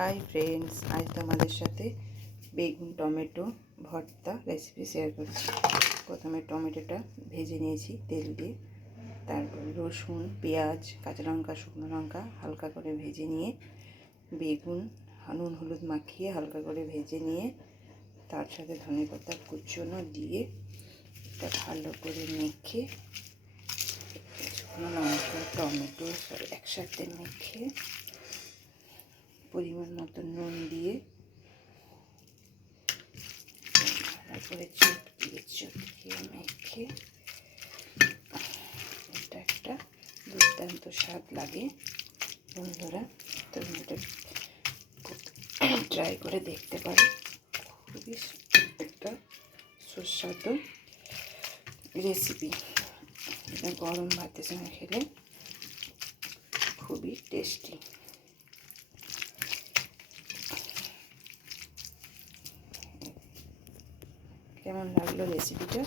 Hi friends, আজ তোমাদের সাথে বেগুন টমেটো ভর্তা রেসিপি শেয়ার করছি। প্রথমে টমেটোটা ভেজে নিয়েছি তেল দিয়ে, তারপর রসুন, পেঁয়াজ, কাঁচা লঙ্কা, শুকনো লঙ্কা হালকা করে ভেজে নিয়ে বেগুন নুন হলুদ মাখিয়ে হালকা করে ভেজে নিয়ে তার সাথে ধনেপাতা কুচনো দিয়ে এটা ভালো করে মেখে শুকনো লঙ্কা টমেটো একসাথে মেখে পরিমাণ মতো নুন দিয়ে ভালো করে চটকিয়ে মেখে এটা একটা দুর্দান্ত স্বাদ লাগে। বন্ধুরা তোমরা এটা ট্রাই করে দেখতে পারো, খুবই একটা সুস্বাদু রেসিপি। এটা গরম ভাতের সঙ্গে খেলে খুবই টেস্টি। কেমন লাগলো রেসিপিটা?